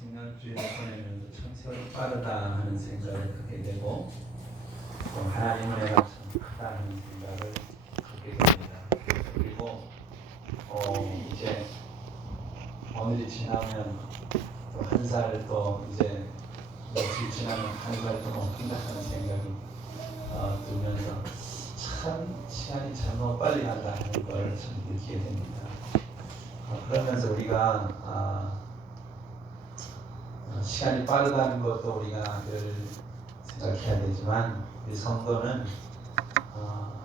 생명주의를 보내면서 참 세월이 빠르다 하는 생각을 갖게 되고 또 하나님 은혜가 참 크다 하는 생각을 갖게 됩니다. 그리고 이제 오늘이 지나면 또 한 살 또 이제 며칠 지나면 한 살 더 먹힌다 하는 생각이 들면서 참 시간이 참 너무 빨리 간다 하는 걸 참 느끼게 됩니다. 그러면서 우리가 시간이 빠르다는 것도 우리가 늘 생각해야 되지만 우리 성도는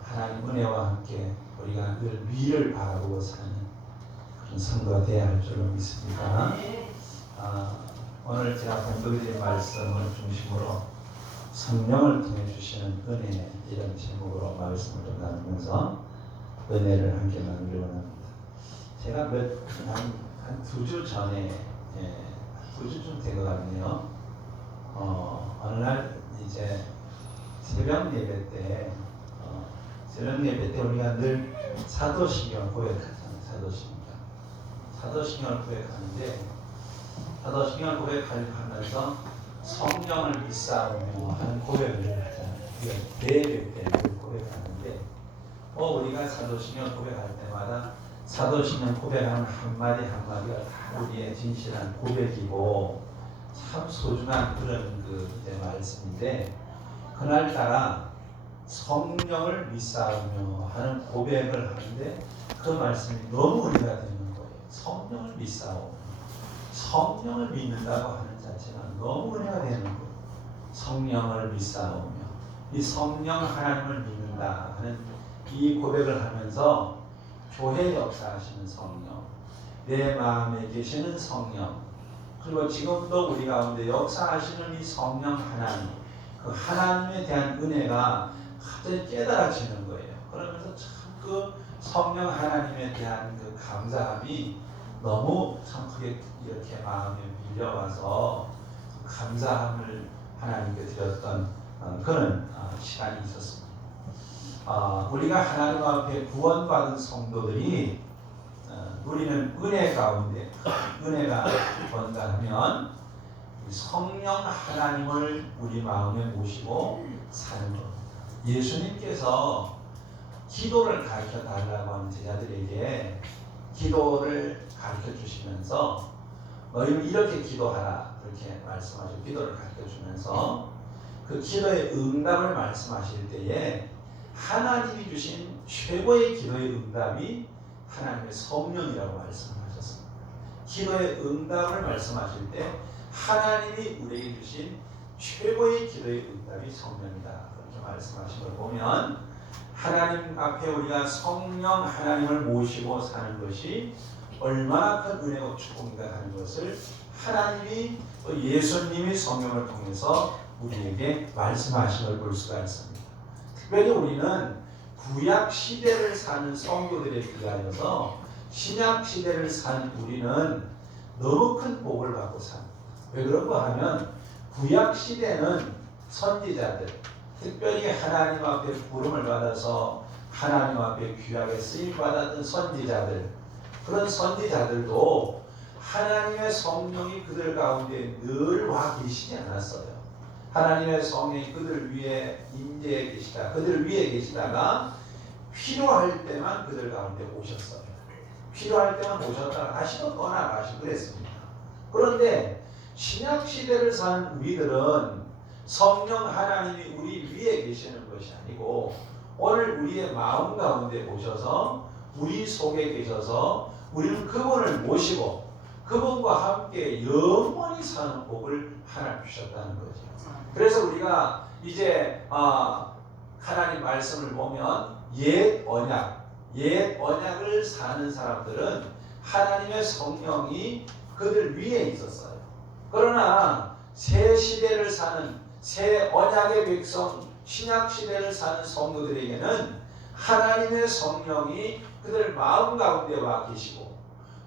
하나님 은혜와 함께 우리가 늘 위를 바라보고 사는 그런 성도가 되어야 할 줄로 믿습니다. 오늘 제가 공독해드린 말씀을 중심으로 성령을 통해 주시는 은혜 이런 제목으로 말씀을 좀 나누면서 은혜를 함께 나누려고 합니다. 제가 한 2주 전에 2주쯤 된 것 같네요. 어느 날 이제 새벽 예배 때 우리가 늘 사도신경을 고백하잖아요. 사도신경을 고백하는데 사도신경을 고백하면서 성령을 믿사오며 하는 고백을 하잖아요. 예배 때 고백하는데 우리가 사도신경을 고백할 때마다 사도신경 고백하는 한마디 한마디가 다 우리의 진실한 고백이고 참 소중한 그런 이제 말씀인데 그날따라 성령을 믿사오며 하는 고백을 하는데 그 말씀이 너무 은혜가 되는 거예요. 성령을 믿사오며 성령을 믿는다고 하는 자체가 너무 은혜가 되는 거예요. 성령을 믿사오며 이 성령 하나님을 믿는다 하는 이 고백을 하면서 교회 역사하시는 성령, 내 마음에 계시는 성령, 그리고 지금도 우리 가운데 역사하시는 이 성령 하나님, 그 하나님에 대한 은혜가 갑자기 깨달아지는 거예요. 그러면서 참 그 성령 하나님에 대한 그 감사함이 너무 참 크게 이렇게 마음에 밀려와서 감사함을 하나님께 드렸던 그런 시간이 있었습니다. 우리가 하나님 앞에 구원받은 성도들이 누리는 은혜 가운데 은혜가 뭔가 하면 성령 하나님을 우리 마음에 모시고 사는 겁니다. 예수님께서 기도를 가르쳐 달라고 하는 제자들에게 기도를 가르쳐 주시면서 너희는 이렇게 기도하라 그렇게 말씀하시고 기도를 가르쳐 주면서 그 기도의 응답을 말씀하실 때에 하나님이 주신 최고의 기도의 응답이 하나님의 성령이라고 말씀하셨습니다. 기도의 응답을 말씀하실 때 하나님이 우리에게 주신 최고의 기도의 응답이 성령이다. 그렇게 말씀하신 걸 보면 하나님 앞에 우리가 성령 하나님을 모시고 사는 것이 얼마나 큰 은혜고 축복인가 하는 것을 하나님이 예수님이 성령을 통해서 우리에게 말씀하신 걸 볼 수가 있습니다. 특별히 우리는 구약 시대를 사는 성도들에 비하여서 신약 시대를 사는 우리는 너무 큰 복을 받고 삽니다. 왜 그런가 하면 구약 시대는 선지자들, 특별히 하나님 앞에 부름을 받아서 하나님 앞에 귀하게 쓰임 받았던 선지자들, 그런 선지자들도 하나님의 성령이 그들 가운데 늘 와 계시지 않았어요. 하나님의 성령이 그들 위에 임재해 계시다. 그들 위에 계시다가 필요할 때만 그들 가운데 오셨어요. 필요할 때만 오셨다가 다시 또 떠나가시고 그랬습니다. 그런데 신약 시대를 사는 우리들은 성령 하나님이 우리 위에 계시는 것이 아니고 오늘 우리의 마음 가운데 오셔서 우리 속에 계셔서 우리는 그분을 모시고 그분과 함께 영원히 사는 복을 하나님 주셨다는 거죠. 그래서 우리가 이제 하나님 말씀을 보면 옛 언약을 사는 사람들은 하나님의 성령이 그들 위에 있었어요. 그러나 새 시대를 사는 새 언약의 백성, 신약 시대를 사는 성도들에게는 하나님의 성령이 그들 마음 가운데 와 계시고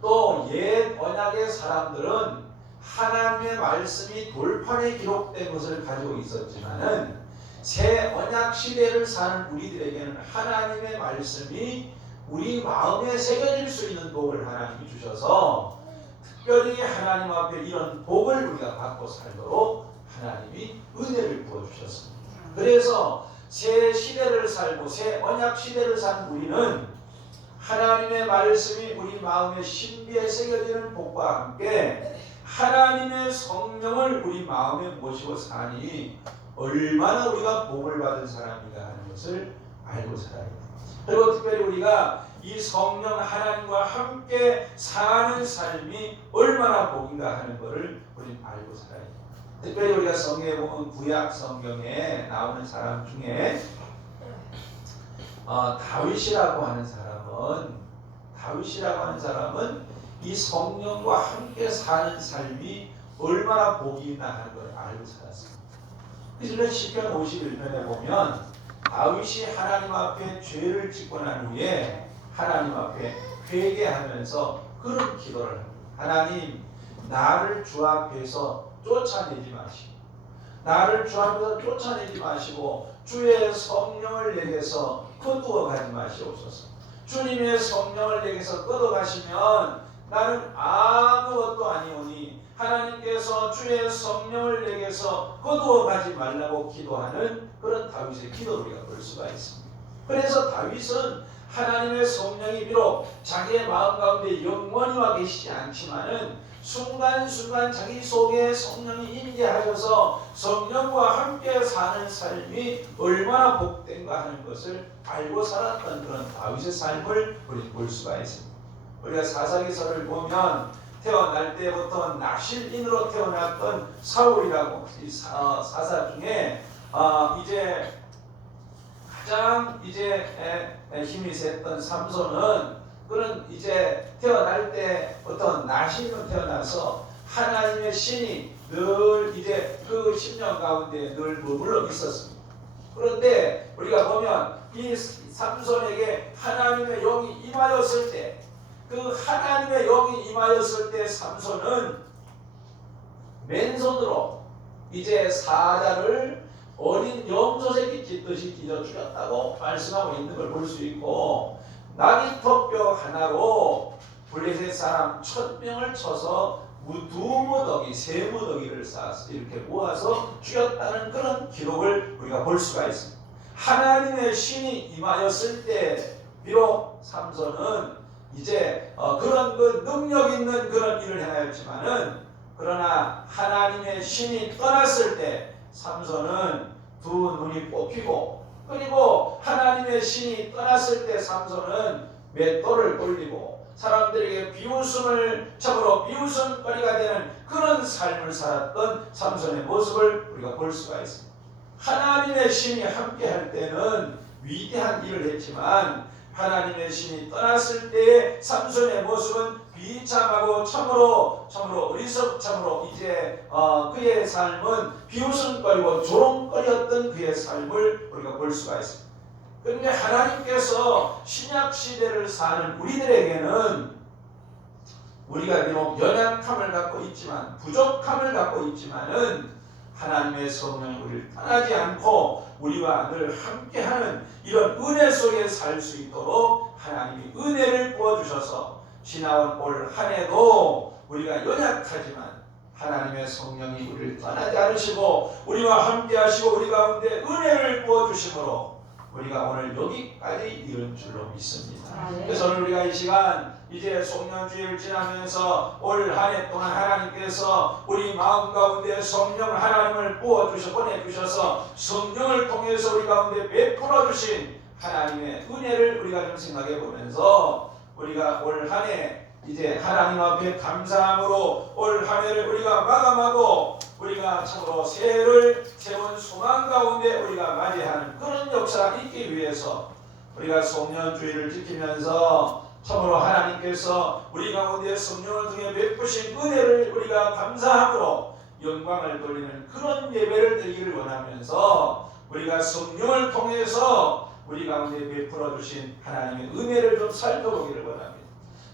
또 옛 언약의 사람들은 하나님의 말씀이 돌판에 기록된 것을 가지고 있었지만은 새 언약 시대를 사는 우리들에게는 하나님의 말씀이 우리 마음에 새겨질 수 있는 복을 하나님이 주셔서 특별히 하나님 앞에 이런 복을 우리가 받고 살도록 하나님이 은혜를 부어주셨습니다. 그래서 새 시대를 살고 새 언약 시대를 산 우리는 하나님의 말씀이 우리 마음의 신비에 새겨지는 복과 함께 하나님의 성령을 우리 마음에 모시고 사니 얼마나 우리가 복을 받은 사람인가 하는 것을 알고 살아야 됩니다. 그리고 특별히 우리가 이 성령 하나님과 함께 사는 삶이 얼마나 복인가 하는 것을 우리는 알고 살아야 됩니다. 특별히 우리가 성경에 보면 구약 성경에 나오는 사람 중에 다윗이라고 하는 사람은 이 성령과 함께 사는 삶이 얼마나 복이 있나 하는 걸 알고 살았습니다. 그래서 시편 51편에 보면 다윗이 하나님 앞에 죄를 짓고 난 후에 하나님 앞에 회개하면서 그런 기도를 합니다. 하나님, 나를 주 앞에서 쫓아내지 마시고 주의 성령을 내게서 거두어 가지 마시옵소서. 주님의 성령을 내게서 거두어 가시면 나는 아무것도 아니오니 하나님께서 주의 성령을 내게서 거두어 가지 말라고 기도하는 그런 다윗의 기도를 우리가 볼 수가 있습니다. 그래서 다윗은 하나님의 성령이 비록 자기의 마음 가운데 영원히 와 계시지 않지만은 순간순간 자기 속에 성령이 임재하셔서 성령과 함께 사는 삶이 얼마나 복된가 하는 것을 알고 살았던 그런 다윗의 삶을 우리 볼 수가 있습니다. 우리가 사사기서를 보면 태어날 때부터 나실인으로 태어났던 사울이라고 사사 중에 이제 가장 힘이 셌던 삼손은 그는 이제 태어날 때부터 나실인으로 태어나서 하나님의 신이 늘 이제 그 10년 가운데 늘 머물러 있었습니다. 그런데 우리가 보면 이 삼손에게 하나님의 영이 임하였을 때, 그 하나님의 영이 임하였을 때 삼손은 맨손으로 이제 사자를 어린 염소새끼 찢듯이 찢어 죽였다고 말씀하고 있는 걸 볼 수 있고, 나귀토뼈 하나로 블레셋 사람 1000명을 쳐서 세 무더기를 쌓아서 이렇게 모아서 죽였다는 그런 기록을 우리가 볼 수가 있습니다. 하나님의 신이 임하였을 때 비록 삼손은 이제 그런 그 능력 있는 그런 일을 행하였지만은, 그러나 하나님의 신이 떠났을 때 삼손은 두 눈이 뽑히고, 그리고 하나님의 신이 떠났을 때 삼손은 맷돌을 돌리고 사람들에게 참으로 비웃음거리가 되는 그런 삶을 살았던 삼손의 모습을 우리가 볼 수가 있습니다. 하나님의 신이 함께 할 때는 위대한 일을 했지만 하나님의 신이 떠났을 때의 삼손의 모습은 비참하고 참으로 어리석참으로 이제 그의 삶은 비웃음거리고 조롱거리였던 그의 삶을 우리가 볼 수가 있습니다. 그런데 하나님께서 신약 시대를 사는 우리들에게는 우리가 비록 연약함을 갖고 있지만, 부족함을 갖고 있지만은 하나님의 성령이 우리를 떠나지 않고 우리와 늘 함께하는 이런 은혜 속에 살 수 있도록 하나님이 은혜를 부어주셔서 지나온 올 한 해도 우리가 연약하지만 하나님의 성령이 우리를 떠나지 않으시고 우리와 함께하시고 우리 가운데 은혜를 부어주심으로 우리가 오늘 여기까지 이른 줄로 믿습니다. 그래서 오늘 우리가 이 시간 이제 송년주일을 지나면서 올 한 해 동안 하나님께서 우리 마음 가운데 성령 하나님을 보내주셔서 성령을 통해서 우리 가운데 베풀어 주신 하나님의 은혜를 우리가 좀 생각해 보면서 우리가 올 한 해 이제 하나님 앞에 감사함으로 올 한 해를 우리가 마감하고 우리가 참으로 새해를 세운 소망 가운데 우리가 맞이하는 그런 역사가 있기 위해서 우리가 송년주일을 지키면서 참으로 하나님께서 우리 가운데 성령을 통해 베푸신 은혜를 우리가 감사함으로 영광을 돌리는 그런 예배를 드리기를 원하면서 우리가 성령을 통해서 우리 가운데 베풀어 주신 하나님의 은혜를 좀 살펴보기를 원합니다.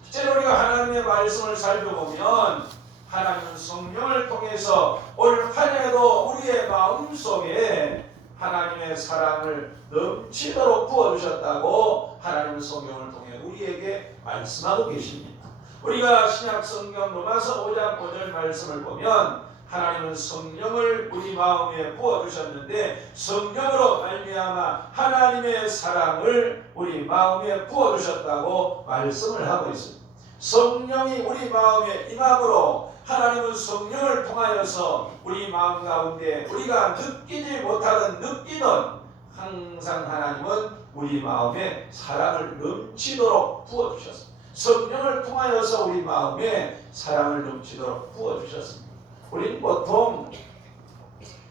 실제로 우리가 하나님의 말씀을 살펴보면 하나님은 성령을 통해서 올 한 해도 우리의 마음속에 하나님의 사랑을 넘치도록 부어주셨다고 하나님은 성령을 통해 우리에게 말씀하고 계십니다. 우리가 신약 성경 로마서 5장 5절 말씀을 보면 하나님은 성령을 우리 마음에 부어주셨는데 성령으로 말미암아 하나님의 사랑을 우리 마음에 부어주셨다고 말씀을 하고 있습니다. 성령이 우리 마음에 임함으로 하나님은 성령을 통하여서 우리 마음 가운데 우리가 느끼지 못하던 느끼던 항상 하나님은 우리 마음에 사랑을 넘치도록 부어주셨습니다. 성령을 통하여서 우리 마음에 사랑을 넘치도록 부어주셨습니다. 우리는 보통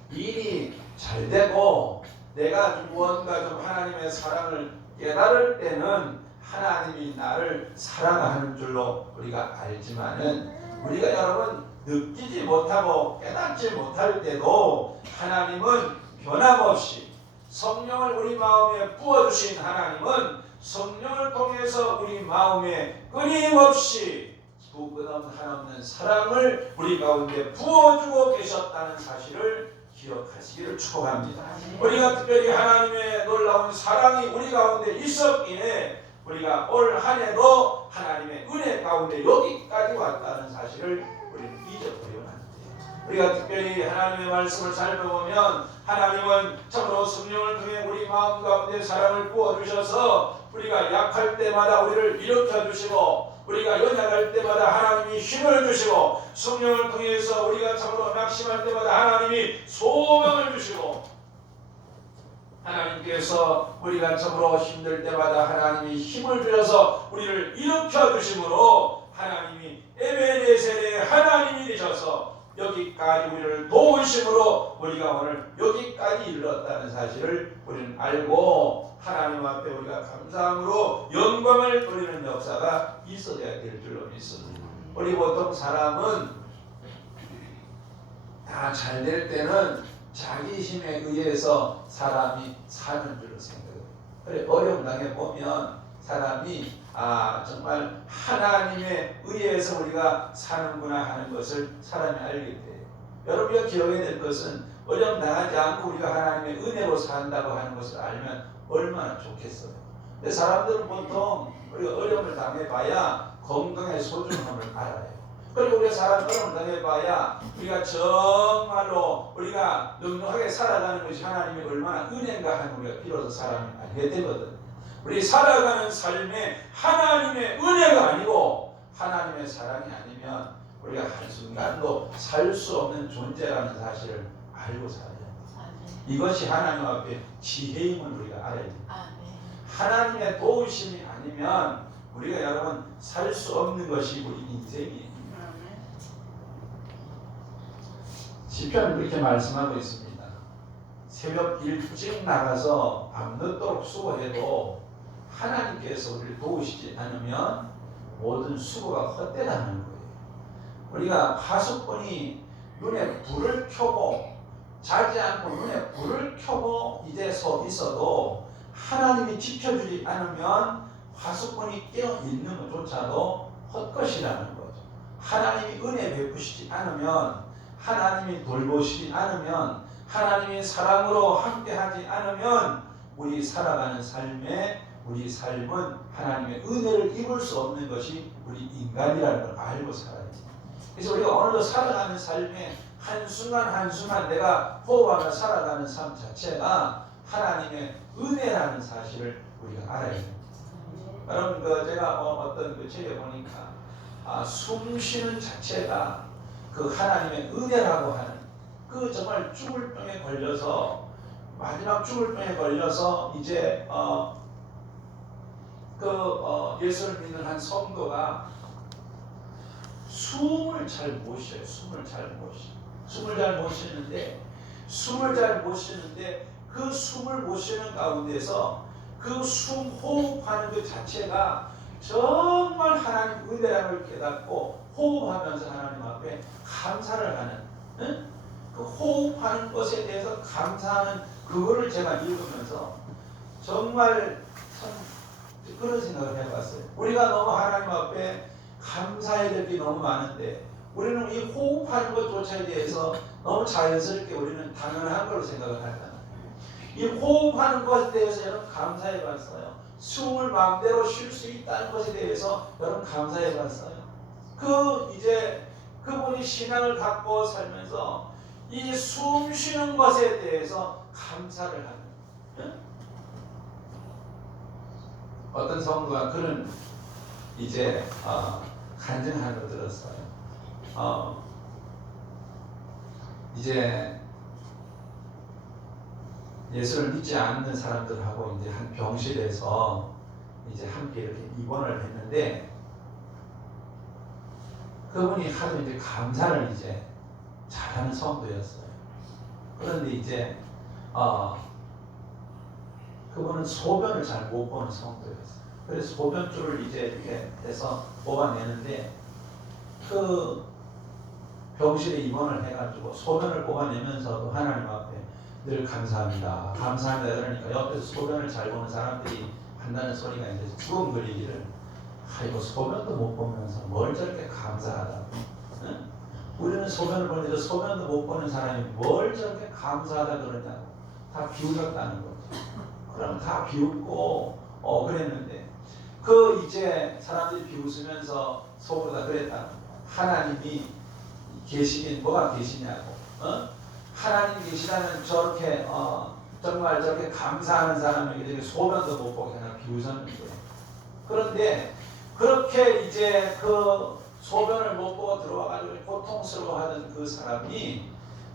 일이 잘 되고 내가 무언가 좀 하나님의 사랑을 깨달을 때는 하나님이 나를 사랑하는 줄로 우리가 알지만은 우리가 여러분 느끼지 못하고 깨닫지 못할 때도 하나님은 변함없이 성령을 우리 마음에 부어주신 하나님은 성령을 통해서 우리 마음에 끊임없이 두 끝없는 한없는 사랑을 우리 가운데 부어주고 계셨다는 사실을 기억하시기를 축복합니다. 우리가 특별히 하나님의 놀라운 사랑이 우리 가운데 있었기에 우리가 올 한 해도 하나님의 은혜 가운데 여기까지 왔다는 사실을 우리는 잊어버리면 안 돼요. 우리가 특별히 하나님의 말씀을 살펴보면 하나님은 참으로 성령을 통해 우리 마음 가운데 사랑을 부어주셔서 우리가 약할 때마다 우리를 일으켜주시고 우리가 연약할 때마다 하나님이 힘을 주시고 성령을 통해서 우리가 참으로 낙심할 때마다 하나님이 소망을 주시고 하나님께서 우리가 참으로 힘들 때마다 하나님이 힘을 주셔서 우리를 일으켜 주심으로 하나님이 에베네셀의 하나님이 되셔서 여기까지 우리를 도우심으로 우리가 오늘 여기까지 이르렀다는 사실을 우리는 알고 하나님 앞에 우리가 감사함으로 영광을 돌리는 역사가 있어야 될 줄로 믿습니다. 우리 보통 사람은 다 잘 될 때는 자기 힘에 의해서 사람이 사는 줄로 생각해요. 그래 어려움 당해 보면 사람이 정말 하나님에 의해서 우리가 사는구나 하는 것을 사람이 알게 돼요. 여러분이 기억해야 될 것은 어려움 당하지 않고 우리가 하나님의 은혜로 산다고 하는 것을 알면 얼마나 좋겠어요. 근데 사람들은 보통 우리가 어려움을 당해봐야 건강의 소중함을 알아요. 그리고 우리가 사람 어려움을 당해봐야 우리가 정말로 우리가 넉넉하게 살아가는 것이 하나님이 얼마나 은혜인가 하는 우리가 비로소 사람을 알게 되거든요. 우리 살아가는 삶에 하나님의 은혜가 아니고 하나님의 사랑이 아니면 우리가 한순간도 살 수 없는 존재라는 사실을 알고 살아야 합니다. 이것이 하나님 앞에 지혜임을 우리가 알아야 됩니다. 하나님의 도우심이 아니면 우리가 여러분 살 수 없는 것이 우리 인생이에요. 시편은 그렇게 말씀하고 있습니다. 새벽 일찍 나가서 밤늦도록 수고해도 하나님께서 우리를 도우시지 않으면 모든 수고가 헛되다는 거예요. 우리가 파수꾼이 눈에 불을 켜고 자지 않고 눈에 불을 켜고 이제 서 있어도 하나님이 지켜주지 않으면 파수꾼이 깨어 있는 것조차도 헛것이라는 거죠. 하나님이 은혜 베푸시지 않으면 하나님이 돌보시지 않으면 하나님이 사랑으로 함께하지 않으면 우리 살아가는 삶에 우리 삶은 하나님의 은혜를 입을 수 없는 것이 우리 인간이라는 걸 알고 살아야 돼요. 그래서 우리가 오늘도 살아가는 삶에 한순간 한순간 내가 호흡하며 살아가는 삶 자체가 하나님의 은혜라는 사실을 우리가 알아야 됩니다. 여러분 제가 어떤 책에 보니까 숨 쉬는 자체가 그 하나님의 은혜라고 하는 그 정말 죽을 병에 걸려서 마지막 죽을 병에 걸려서 이제 예수를 믿는 한 성도가 숨을 잘 못 쉬어요. 숨을 잘 못 쉬는데 그 숨을 못 쉬는 가운데서 그 숨 호흡하는 그 자체가 정말 하나님 은혜라는 걸 깨닫고 호흡하면서 하나님 앞에 감사를 하는 그 호흡하는 것에 대해서 감사하는 그거를 제가 읽으면서 정말 참 그런 생각을 해봤어요. 우리가 너무 하나님 앞에 감사해야 될 게 너무 많은데 우리는 이 호흡하는 것조차에 대해서 너무 자연스럽게 우리는 당연한 걸로 생각을 하잖아요. 이 호흡하는 것에 대해서 여러분 감사해 봤어요. 숨을 마음대로 쉴 수 있다는 것에 대해서 여러분 감사해 봤어요. 이제 그분이 신앙을 갖고 살면서 이 숨 쉬는 것에 대해서 감사를 하는, 예? 어떤 성도가 그런 이제 간증하는 거 들었어요. 이제 예수를 믿지 않는 사람들하고 이제 한 병실에서 이제 함께 이렇게 입원을 했는데, 그분이 하도 이제 감사를 이제 잘하는 성도였어요. 그런데 이제 그분은 소변을 잘 못 보는 성도였어요. 그래서 소변줄을 이제 이렇게 해서 뽑아내는데, 그 병실에 입원을 해가지고 소변을 뽑아내면서도 하나님 앞에 늘 감사합니다, 감사합니다 그러니까 옆에서 소변을 잘 보는 사람들이 한다는 소리가 이제 두근거리기를, 아이고 소변도 못 보면서 뭘 저렇게 감사하다고, 응? 우리는 소변을 보는데 소변도 못 보는 사람이 뭘 저렇게 감사하다 그러냐고 다 비웃었다는 거죠. 그럼 다 비웃고 그랬는데, 이제 사람들이 비웃으면서 속으로 다 그랬다는 거예요. 하나님이 계시긴 뭐가 계시냐고, 하나님 계시다면 저렇게 정말 저렇게 감사하는 사람에게 소변도 못 보게 그냥 비웃었는 거예요. 그런데 그렇게 이제 그 소변을 못 보고 들어와가지고 고통스러워하던 그 사람이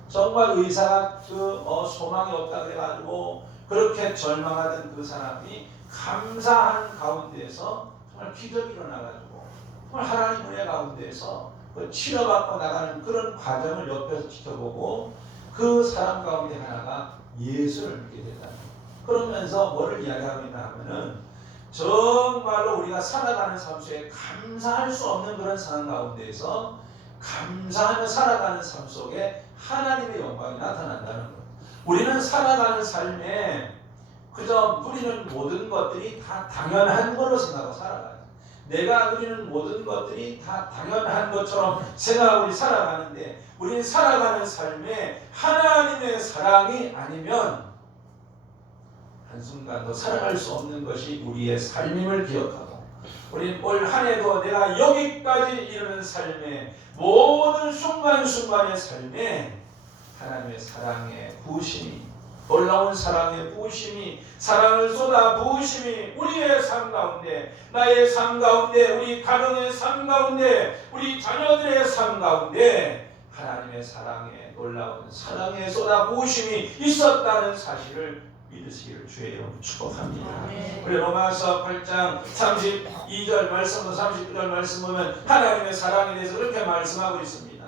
정말 의사가 소망이 없다 그래가지고 그렇게 절망하던 그 사람이 감사하는 가운데에서 정말 기적이 일어나가지고 정말 하나님 은혜 가운데에서 치료받고 나가는 그런 과정을 옆에서 지켜보고 그 사람 가운데 하나가 예수를 믿게 된다. 그러면서 뭐를 이야기하고 있나 하면은, 정말로 우리가 살아가는 삶 속에 감사할 수 없는 그런 상황 가운데에서 감사하며 살아가는 삶 속에 하나님의 영광이 나타난다는 거예요. 우리는 살아가는 삶에 그저 누리는 모든 것들이 다 당연한 걸로 생각하고 살아가요. 내가 누리는 모든 것들이 다 당연한 것처럼 생각하고 살아가는데, 우리는 살아가는 삶에 하나님의 사랑이 아니면 한순간도 살아갈 수 없는 것이 우리의 삶임을 기억하고, 우리는 올 한 해도 내가 여기까지 이르는 삶의 모든 순간순간의 삶에 하나님의 사랑의 부으심이, 놀라운 사랑의 부으심이, 사랑을 쏟아 부으심이 우리의 삶 가운데, 나의 삶 가운데, 우리 가정의 삶 가운데, 우리 자녀들의 삶 가운데 하나님의 사랑의 놀라운 사랑의 쏟아 부으심이 있었다는 사실을 믿으시기를 주의 이름으로 축복합니다. 우리 로마서 8장 32절 말씀도 39절 말씀 보면 하나님의 사랑에 대해서 그렇게 말씀하고 있습니다.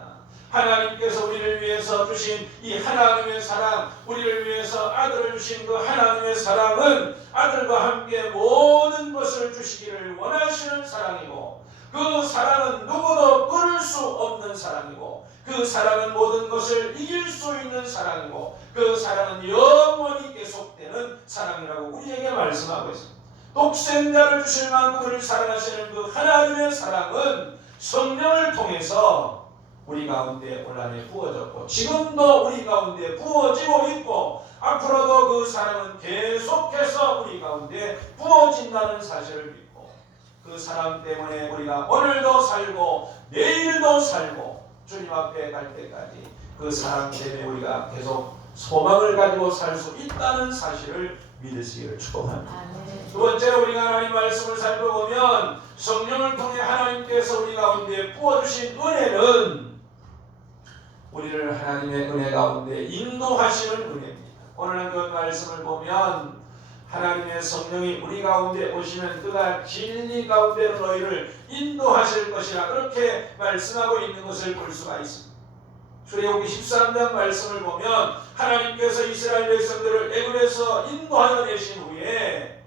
하나님께서 우리를 위해서 주신 이 하나님의 사랑, 우리를 위해서 아들을 주신 그 하나님의 사랑은 아들과 함께 모든 것을 주시기를 원하시는 사랑이고, 그 사랑은 누구도 끊을 수 없는 사랑이고, 그 사랑은 모든 것을 이길 수 있는 사랑이고, 그 사랑은 영원히 계속되는 사랑이라고 우리에게 말씀하고 있습니다. 독생자를 주실 만큼 우리를 사랑하시는 그 하나님의 사랑은 성령을 통해서 우리 가운데 온전히 부어졌고, 지금도 우리 가운데 부어지고 있고, 앞으로도 그 사랑은 계속해서 우리 가운데 부어진다는 사실을 믿고, 그 사랑 때문에 우리가 오늘도 살고 내일도 살고 주님 앞에 갈 때까지 그 사랑 때문에 우리가 계속 소망을 가지고 살 수 있다는 사실을 믿으시기를 축복합니다. 두 번째로 우리가 하나님 말씀을 살펴보면, 성령을 통해 하나님께서 우리 가운데 부어주신 은혜는 우리를 하나님의 은혜 가운데 인도하시는 은혜입니다. 오늘 그 말씀을 보면 하나님의 성령이 우리 가운데 오시면 그가 진리 가운데로 너희를 인도하실 것이라 그렇게 말씀하고 있는 것을 볼 수가 있습니다. 출애굽기 13장 말씀을 보면 하나님께서 이스라엘 백성들을 애굽에서 인도하여 내신 후에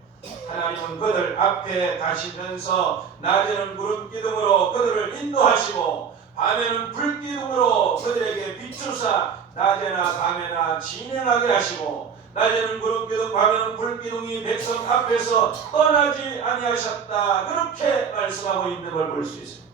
하나님은 그들 앞에 가시면서 낮에는 구름 기둥으로 그들을 인도하시고 밤에는 불기둥으로 그들에게 비추사 낮에나 밤에나 진행하게 하시고, 낮에는 구름기둥 밤에는 불기둥이 백성 앞에서 떠나지 아니하셨다, 그렇게 말씀하고 있는 걸 볼 수 있습니다.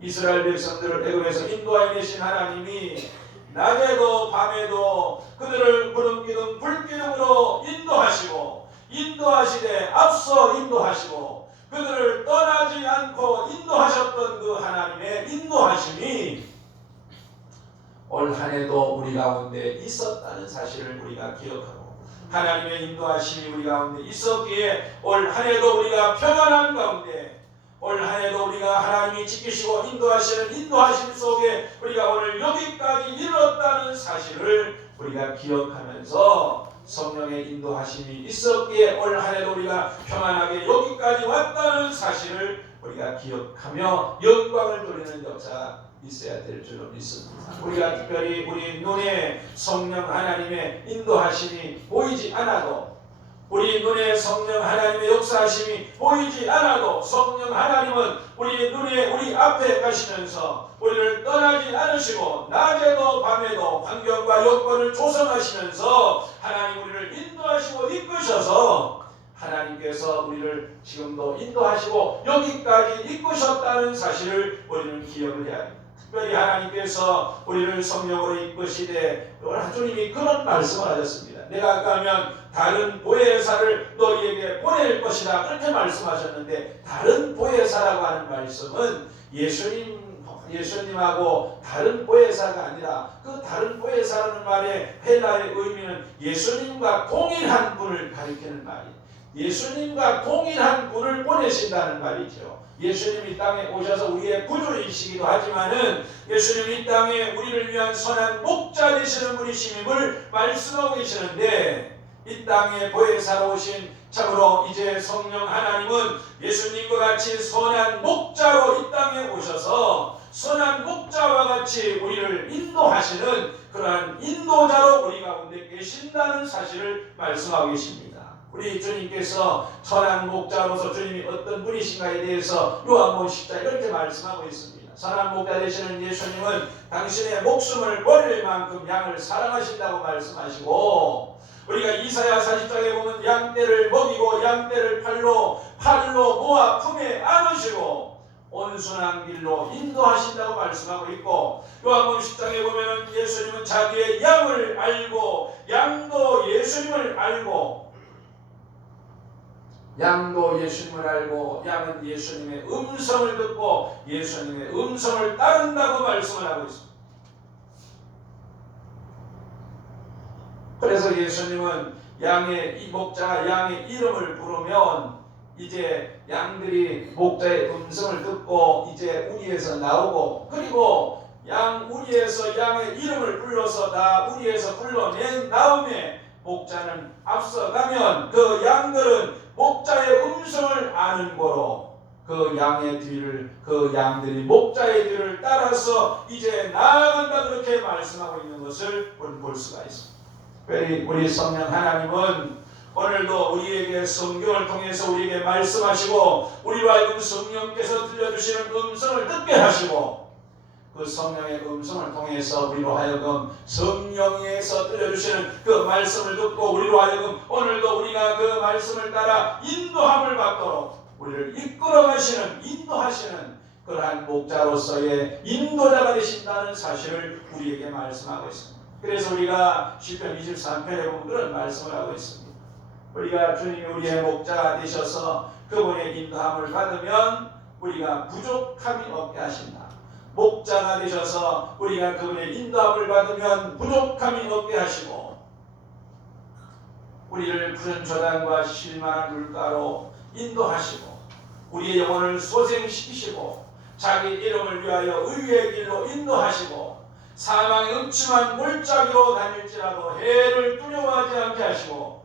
이스라엘 백성들을 애굽에서 인도하여 내신 하나님이 낮에도 밤에도 그들을 구름기둥 불기둥으로 인도하시고, 인도하시되 앞서 인도하시고 그들을 떠나지 않고 인도하셨던 그 하나님의 인도하심이 올 한해도 우리 가운데 있었다는 사실을 우리가 기억하고, 하나님의 인도하심이 우리 가운데 있었기에 올 한해도 우리가 평안한 가운데, 올 한해도 우리가 하나님이 지키시고 인도하시는 인도하심 속에 우리가 오늘 여기까지 이르렀다는 사실을 우리가 기억하면서 성령의 인도하심이 있었기에 올 한해도 우리가 평안하게 여기까지 왔다는 사실을 우리가 기억하며 영광을 돌리는 역사가 있어야 될 줄로 믿습니다. 우리가 특별히 우리 눈에 성령 하나님의 인도하심이 보이지 않아도, 우리 눈에 성령 하나님의 역사하심이 보이지 않아도 성령 하나님은 우리 눈에 우리 앞에 가시면서 우리를 떠나지 않으시고 낮에도 밤에도 환경과 여건을 조성하시면서 하나님 우리를 인도하시고 이끄셔서 하나님께서 우리를 지금도 인도하시고 여기까지 이끄셨다는 사실을 우리는 기억을 해야 합니다. 특별히 하나님께서 우리를 성령으로 이끄시되 주님이 그런 말씀을 하셨습니다. 내가 가면 다른 보혜사를 너희에게 보낼 것이다, 그렇게 말씀하셨는데, 다른 보혜사라고 하는 말씀은 예수님하고 다른 보혜사가 아니라, 그 다른 보혜사라는 말의 헬라의 의미는 예수님과 동일한 분을 가리키는 말이에요. 예수님과 동일한 분을 보내신다는 말이죠. 예수님이 이 땅에 오셔서 우리의 구주이시기도 하지만은 예수님이 이 땅에 우리를 위한 선한 목자 되시는 분이심을 말씀하고 계시는데, 이 땅에 보혜사로 오신 참으로 이제 성령 하나님은 예수님과 같이 선한 목자로 이 땅에 오셔서 선한 목자와 같이 우리를 인도하시는 그러한 인도자로 우리 가운데 계신다는 사실을 말씀하고 계십니다. 우리 주님께서 선한 목자로서 주님이 어떤 분이신가에 대해서 요한복음 10장 이렇게 말씀하고 있습니다. 선한 목자 되시는 예수님은 당신의 목숨을 버릴 만큼 양을 사랑하신다고 말씀하시고, 우리가 이사야 40장에 보면 양떼를 먹이고 양떼를 팔로 모아 품에 안으시고 온순한 길로 인도하신다고 말씀하고 있고, 요한복음 10장에 보면 예수님은 자기의 양을 알고 양도 예수님을 알고 양은 예수님의 음성을 듣고 예수님의 음성을 따른다고 말씀을 하고 있습니다. 그래서 예수님은 목자가 양의 이름을 부르면 이제 양들이 목자의 음성을 듣고 이제 우리에서 나오고, 그리고 우리에서 양의 이름을 불러서 다 우리에서 불러낸 다음에 목자는 앞서가면 그 양들은 목자의 음성을 아는 거로 그 양들이 목자의 뒤를 따라서 이제 나아간다, 그렇게 말씀하고 있는 것을 우리는 볼 수가 있습니다. 우리 성령 하나님은 오늘도 우리에게 성경을 통해서 우리에게 말씀하시고 우리로 하여금 성령께서 들려주시는 음성을 듣게 하시고, 그 성령의 음성을 통해서 우리로 하여금 성령에서 들려주시는 그 말씀을 듣고 우리로 하여금 오늘도 우리가 그 말씀을 따라 인도함을 받도록 우리를 이끌어가시는 인도하시는 그러한 목자로서의 인도자가 되신다는 사실을 우리에게 말씀하고 있습니다. 그래서 우리가 시편 23편에 보면 그런 말씀을 하고 있습니다. 우리가 주님이 우리의 목자가 되셔서 그분의 인도함을 받으면 우리가 부족함이 없게 하신다. 목자가 되셔서 우리가 그분의 인도함을 받으면 부족함이 없게 하시고, 우리를 푸른 조단과 실만한 물가로 인도하시고 우리의 영혼을 소생시키시고 자기 이름을 위하여 의의 길로 인도하시고 사망의 음침한 골짜기로 다닐지라도 해를 두려워하지 않게 하시고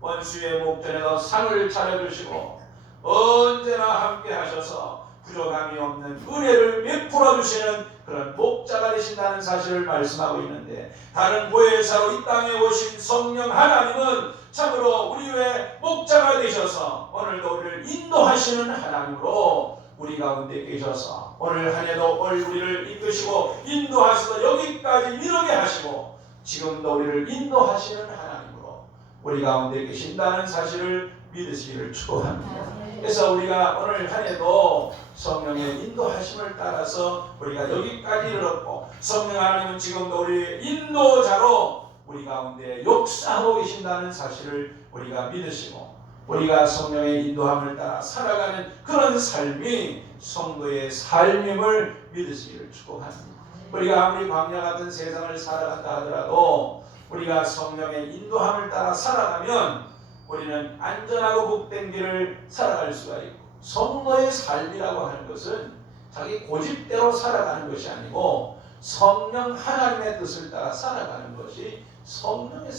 원수의 목전에서 상을 차려주시고 언제나 함께 하셔서 부족함이 없는 은혜를 베풀어 주시는 그런 목자가 되신다는 사실을 말씀하고 있는데, 다른 보혜사로 이 땅에 오신 성령 하나님은 참으로 우리의 목자가 되셔서 오늘도 우리를 인도하시는 하나님으로 우리 가운데 계셔서 오늘 한 해도 우리를 이끄시고 인도하셔서 여기까지 이르게 하시고 지금도 우리를 인도하시는 하나님으로 우리 가운데 계신다는 사실을 믿으시기를 축복합니다. 그래서 우리가 오늘 한 해도 성령의 인도하심을 따라서 우리가 여기까지 이르렀고, 성령 하나님은 지금도 우리의 인도자로 우리 가운데 역사하고 계신다는 사실을 우리가 믿으시고, 우리가 성령의 인도함을 따라 살아가는 그런 삶이 성도의 삶임을 믿으시기를 축복합니다. 우리가 아무리 광야 같은 세상을 살아간다 하더라도 우리가 성령의 인도함을 따라 살아가면 우리는 안전하고 복된 길을 살아갈 수가 있고, 성도의 삶이라고 하는 것은 자기 고집대로 살아가는 것이 아니고 성령 하나님의 뜻을 따라 살아가는 것이 성도의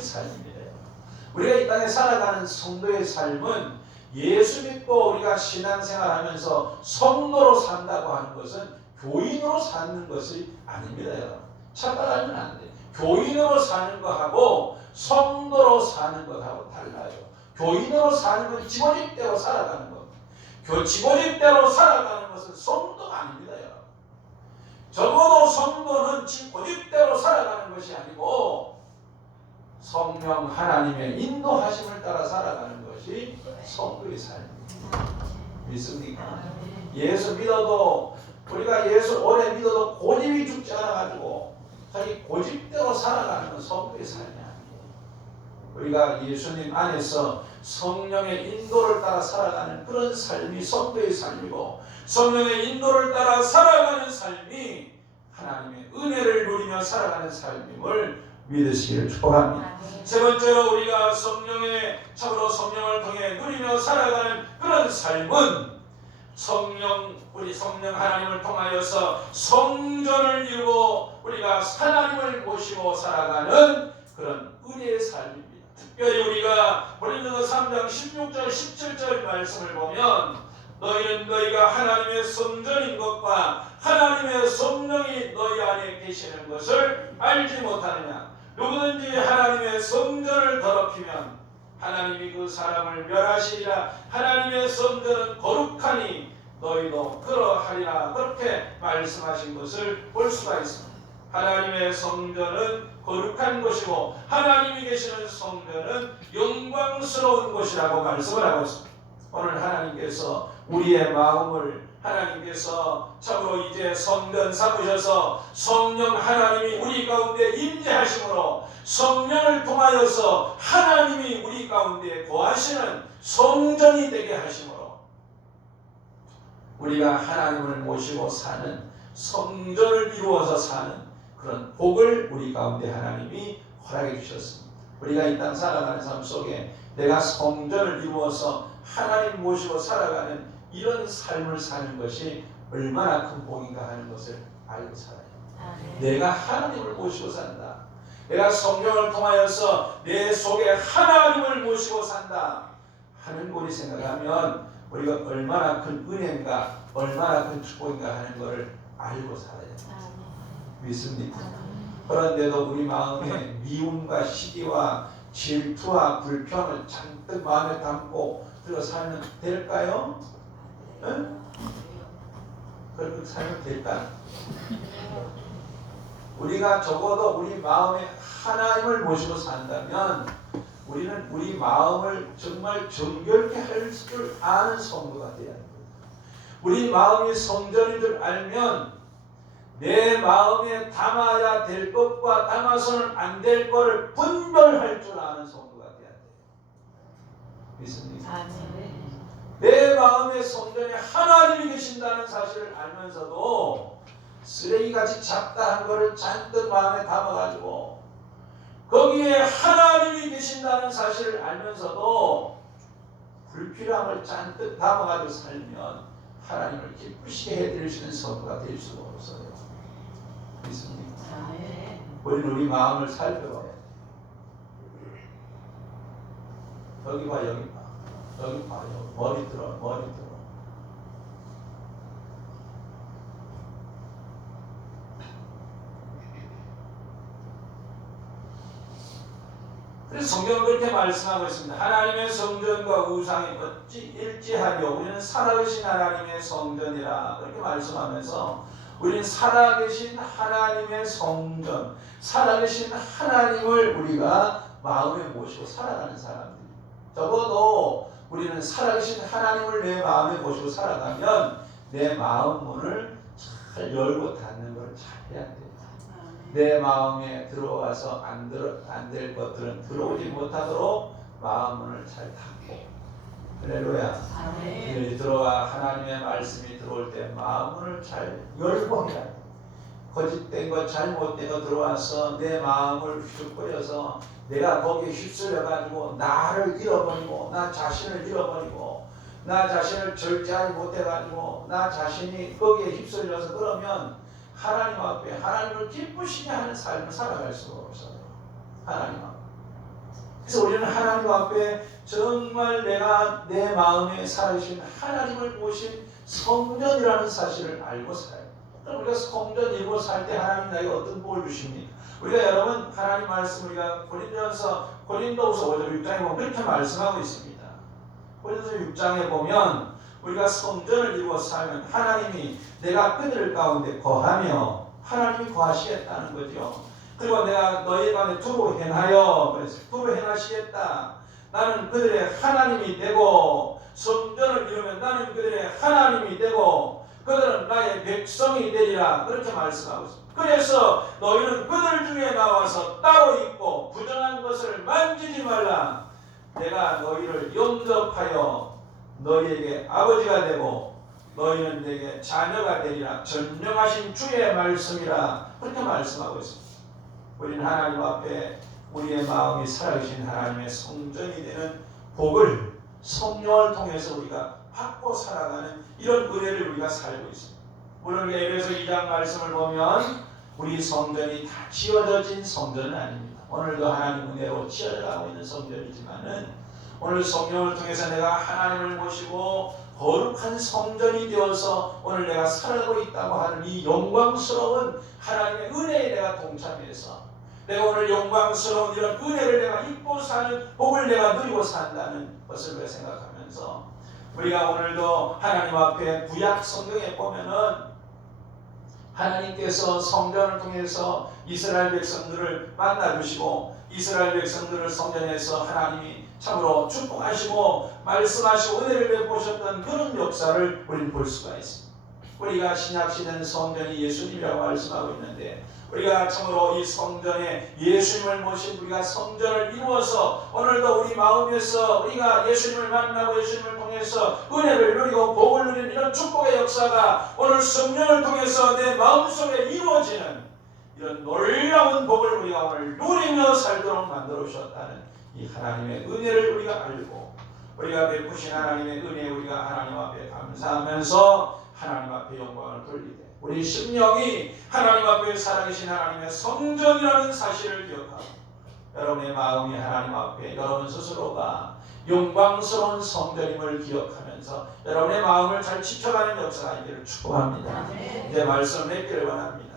삶입니다. 우리가 이 땅에 살아가는 성도의 삶은 예수 믿고 우리가 신앙생활하면서 성도로 산다고 하는 것은 교인으로 사는 것이 아닙니다. 착각하면 안 돼요. 교인으로 사는 것하고 성도로 사는 것하고 달라요. 교인으로 사는 건 지고집대로 살아가는 것. 지고집대로 살아가는 것은 성도가 아닙니다. 적어도 성도는 지고집대로 살아가는 것이 아니고 성령 하나님의 인도하심을 따라 살아가는 것이 성도의 삶입니다. 믿습니까? 예수 믿어도, 우리가 예수 오래 믿어도 고집이 죽지 않아가지고 자기 고집대로 살아가는 건 성도의 삶이 아니에요. 우리가 예수님 안에서 성령의 인도를 따라 살아가는 그런 삶이 성도의 삶이고, 성령의 인도를 따라 살아가는 삶이 하나님의 은혜를 누리며 살아가는 삶임을 믿으시기를 축복합니다. 세 번째로 우리가 참으로 성령을 통해 누리며 살아가는 그런 삶은 우리 성령 하나님을 통하여서 성전을 이루고 우리가 하나님을 모시고 살아가는 그런 은혜의 삶입니다. 특별히 우리가 고린도서 3장 16절 17절 말씀을 보면 너희는 너희가 하나님의 성전인 것과 하나님의 성령이 너희 안에 계시는 것을 알지 못하느냐. 누구든지 하나님의 성전을 더럽히면 하나님이 그 사람을 멸하시리라. 하나님의 성전은 거룩하니 너희도 그러하리라. 그렇게 말씀하신 것을 볼 수가 있습니다. 하나님의 성전은 거룩한 것이고 하나님이 계시는 성전은 영광스러운 것이라고 말씀을 하고 있습니다. 오늘 하나님께서 우리의 마음을 하나님께서 참으로 이제 성전 삼으셔서 성령 하나님이 우리 가운데 임재하심으로 성령을 통하여서 하나님이 우리 가운데 거하시는 성전이 되게 하심으로 우리가 하나님을 모시고 사는 성전을 이루어서 사는 그런 복을 우리 가운데 하나님이 허락해 주셨습니다. 우리가 이 땅 살아가는 삶 속에 내가 성전을 이루어서 하나님 모시고 살아가는 이런 삶을 사는 것이 얼마나 큰 복인가 하는 것을 알고 살아요. 내가 하나님을 모시고 산다. 내가 성령을 통하여서 내 속에 하나님을 모시고 산다 하는 우리 생각하면 우리가 얼마나 큰 은혜인가, 얼마나 큰 축복인가 하는 것을 알고 살아야 됩니다. 믿습니까? 그런데도 우리 마음에 미움과 시기와 질투와 불평을 잔뜩 마음에 담고 들어 살면 될까요? 응? 그렇게 살면 될까? 우리가 적어도 우리 마음에 하나님을 모시고 산다면 우리는 우리 마음을 정말 정결케 할 줄 아는 성도가 되어야 합니다. 우리 마음이 성전인 줄 알면 내 마음에 담아야 될 것과 담아서는 안 될 것을 분별할 줄 아는 성도가 되어야 돼요. 믿습니까? 내 마음의 성전에 하나님이 계신다는 사실을 알면서도 쓰레기같이 잡다한 것을 잔뜩 마음에 담아가지고 거기에 하나님이 계신다는 사실을 알면서도 불필요함을 잔뜩 담아가지고 살면 하나님을 기쁘시게 해드릴 수 있는 성도가 될 수가 없어요. 믿습니까? 우리는 우리 마음을 살펴봐야 돼요. 여기 봐, 여기 봐. 여기 봐요. 머리 들어. 그래서 성경은 그렇게 말씀하고 있습니다. 하나님의 성전과 우상이 어찌 일치하며 우리는 살아계신 하나님의 성전이라 그렇게 말씀하면서 우리는 살아계신 하나님의 성전, 살아계신 하나님을 우리가 마음에 모시고 살아가는 사람들. 적어도 우리는 살아계신 하나님을 내 마음에 모시고 살아가면 내 마음 문을 잘 열고 닫는 걸 잘 해야 돼요. 내 마음에 들어와서 안 될 것들은 들어오지 못하도록 마음 문을 잘 닫고 할렐루야. 아멘. 들어와 하나님의 말씀이 들어올 때 마음 문을 잘 열고 해야 돼. 거짓된 것 잘못된 거 들어와서 내 마음을 휘둘거려서 내가 거기에 휩쓸려 가지고 나를 잃어버리고 나 자신을 잃어버리고 나 자신을 절제하지 못해 가지고 나 자신이 거기에 휩쓸려서 그러면 하나님 앞에 하나님을 기쁘시게 하는 삶을 살아갈 수가 없어요. 하나님 앞에. 그래서 우리는 하나님 앞에 정말 내가 내 마음에 살아계신 하나님을 모신 성전이라는 사실을 알고 살아요. 우리가 성전 이루고 살 때 하나님 나에게 어떤 복을 주십니까? 우리가 여러분 하나님 말씀 우리가 고린도후서 5장 6장에 보면 그렇게 말씀하고 있습니다. 고린도서 6장에 보면 우리가 성전을 이루어 살면 하나님이 내가 그들 가운데 거하며 하나님이 거하시겠다는 거죠. 그리고 내가 너희 가운데 두루 행하여 그래서 두루 행하시겠다. 나는 그들의 하나님이 되고 성전을 이루면 나는 그들의 하나님이 되고 그들은 나의 백성이 되리라 그렇게 말씀하고 있습니다. 그래서 너희는 그들 중에 나와서 따로 있고 부정한 것을 만지지 말라. 내가 너희를 영접하여 너희에게 아버지가 되고 너희는 내게 자녀가 되리라. 전명하신 주의 말씀이라 그렇게 말씀하고 있습니다. 우리는 하나님 앞에 우리의 마음이 살아계신 하나님의 성전이 되는 복을 성령을 통해서 우리가 받고 살아가는 이런 은혜를 우리가 살고 있습니다. 물론 에베소 2장 말씀을 보면 우리 성전이 다 지어진 성전은 아닙니다. 오늘도 하나님 은혜로 지어져가고 있는 성전이지만은 오늘 성령을 통해서 내가 하나님을 모시고 거룩한 성전이 되어서 오늘 내가 살고 있다고 하는 이 영광스러운 하나님의 은혜에 내가 동참해서 내가 오늘 영광스러운 이런 은혜를 내가 입고 사는 복을 내가 누리고 산다는 것을 우리가 생각하면서 우리가 오늘도 하나님 앞에 구약 성경에 보면은 하나님께서 성전을 통해서 이스라엘 백성들을 만나주시고 이스라엘 백성들을 성전에서 하나님이 참으로 축복하시고 말씀하시고 은혜를 베푸셨던 그런 역사를 우리는 볼 수가 있습니다. 우리가 신약시대는 성전이 예수님이라고 말씀하고 있는데 우리가 참으로 이 성전에 예수님을 모신 우리가 성전을 이루어서 오늘도 우리 마음에서 우리가 예수님을 만나고 예수님을 통해서 은혜를 누리고 복을 누리는 이런 축복의 역사가 오늘 성령을 통해서 내 마음속에 이루어지는 이런 놀라운 복을 우리가 오늘 누리며 살도록 만들어 주셨다는 이 하나님의 은혜를 우리가 알고 우리가 베푸신 하나님의 은혜에 우리가 하나님 앞에 감사하면서 하나님 앞에 영광을 돌리되 우리 심령이 하나님 앞에 살아계신 하나님의 성전이라는 사실을 기억하고 여러분의 마음이 하나님 앞에 여러분 스스로가 영광스러운 성전임을 기억하면서 여러분의 마음을 잘 지켜가는 역사가 있기를 축복합니다. 이제 말씀 맺기를 원합니다.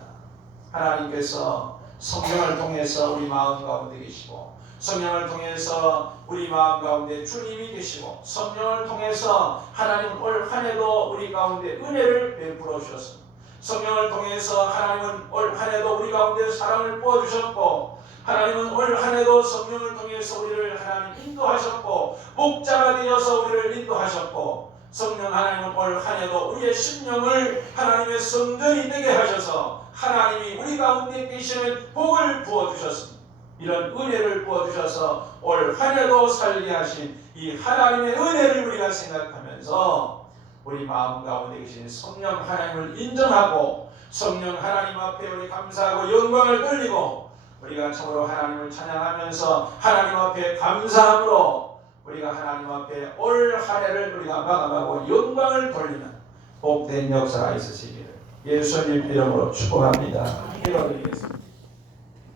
하나님께서 성령을 통해서 우리 마음 가운데 계시고 성령을 통해서 우리 마음 가운데 주님이 계시고 성령을 통해서 하나님은 올 한 해도 우리 가운데 은혜를 베풀어 주셨습니다. 성령을 통해서 하나님은 올 한 해도 우리 가운데 사랑을 부어주셨고 하나님은 올 한 해도 성령을 통해서 우리를 하나님 인도하셨고 목자가 되어서 우리를 인도하셨고 성령 하나님은 올 한 해도 우리의 심령을 하나님의 성전이 되게 하셔서 하나님이 우리 가운데 계시는 복을 부어주셨습니다. 이런 은혜를 부어주셔서 올 한 해도 살게 하신 이 하나님의 은혜를 우리가 생각하면서 우리 마음 가운데 계신 성령 하나님을 인정하고 성령 하나님 앞에 우리 감사하고 영광을 돌리고 우리가 참으로 하나님을 찬양하면서 하나님 앞에 감사함으로 우리가 하나님 앞에 올 한 해를 우리가 마감하고 영광을 돌리는 복된 역사가 있으시기를 예수님 이름으로 축복합니다. 기도드리겠습니다.